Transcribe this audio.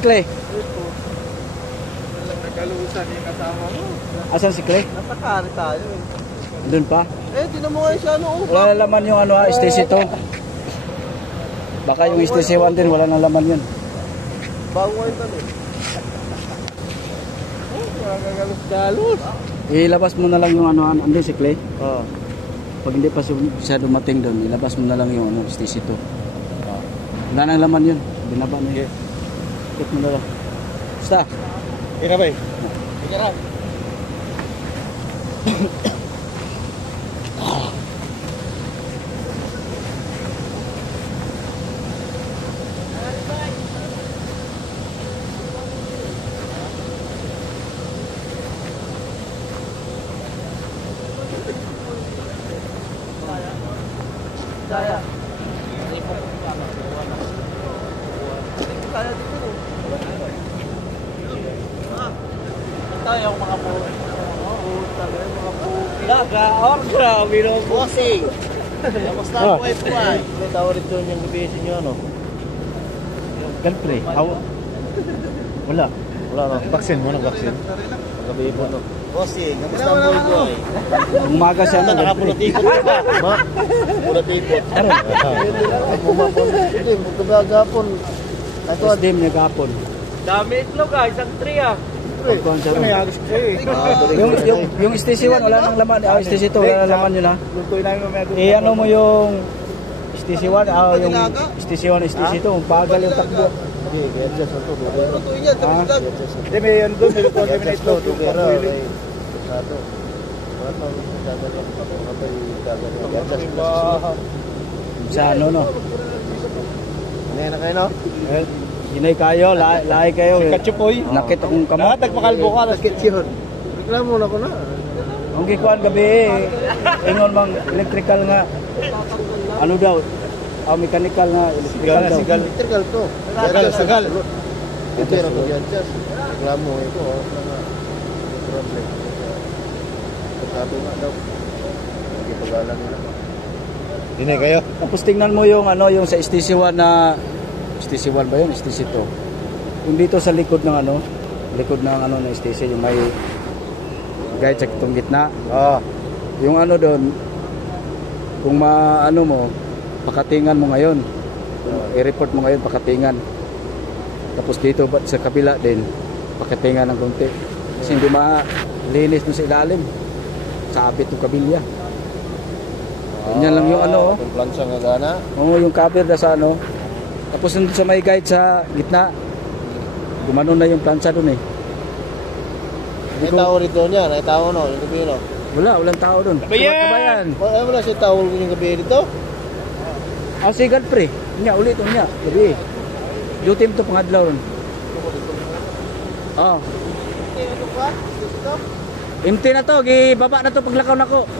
Clay? Walang nagalusan yung kasama mo. Asan si Clay? Napakari tayo eh. Doon pa? Di na mo nga siya Wala laman yung ano, STC to. Baka yung STC 1 din, wala nang laman yun. Bago nga ito eh. Galos-galos. Ilabas mo na lang yung ano, andun si Clay. Oo. Pag hindi pa siya dumating doon, ilabas mo na lang yung ano, STC to. Wala nang laman yun. Binaba na yun. Ikot mo na lang. Basta. Ika ba eh? Ika ra. Saya. Saya dito. Tayo mga po. Mga po. Grabe no. Bossing. Kamusta ang buhay? May tawag rin doon yung gabi niyo ano. Galpre. Wala. Wala no. Vaccine mo na vaccine. Gabi po no. Bossing, kamusta ang buhay? Umaga siya na. Nakapulutikot ka ba? Ma? Pulutikot. Hindi, magkabagapon. SDM niya kapon. Dami itlog ah, isang tray ah. Yung STC 1 wala nang laman. STC 2 wala nang laman yun ha. Ano mo yung STC 1, yung STC 1, STC 2, pagal yung takbo. Hindi, may yan doon, may luto kami na itlog. Sa ano no? Ano na kayo no? Ginay kayo, lahi kayo. Kachupoy. Nakit akong kamot. Tagpakalbo ka, nakit yun. Reklamo na ko na. Ang gikuan gabi ingon mang electrical nga. Ano daw? Mechanical nga, electrical daw. Sigal. Electrical to. Sigal. Ito yung ako dyan. Reklamo ito. Problem. Pagkato nga daw. Nagipagalan nila. Hindi kayo. Tapos tingnan mo yung ano, yung sa STC 1 na STC 1 ba yun? STC 2. Yung dito sa likod ng ano, likod ng ano ng STC, yung may guide sa itong gitna. Yung ano doon, kung maano mo, pakatingan mo ngayon. I-report mo ngayon, pakatingan. Tapos dito sa kabila din, pakatingan ng konti. Kasi hindi malinis doon sa ilalim. Sabit yung kabilya. Ganyan lang yung ano. Yung plansa nga gana. Oo, yung cover na sa ano. Tapos nandun sa may guide sa gitna, gumanon na yung plancha doon eh. May tao rito niya, may tao no, yung gabi no? Walang tao doon. Kabayan! Wala siya tao yung gabi dito? Sigal pre. Nya, ulit niya. Gabi. Duty mo ito pangadlaw ron. Empty na to, gibaba na to paglakaw na ko.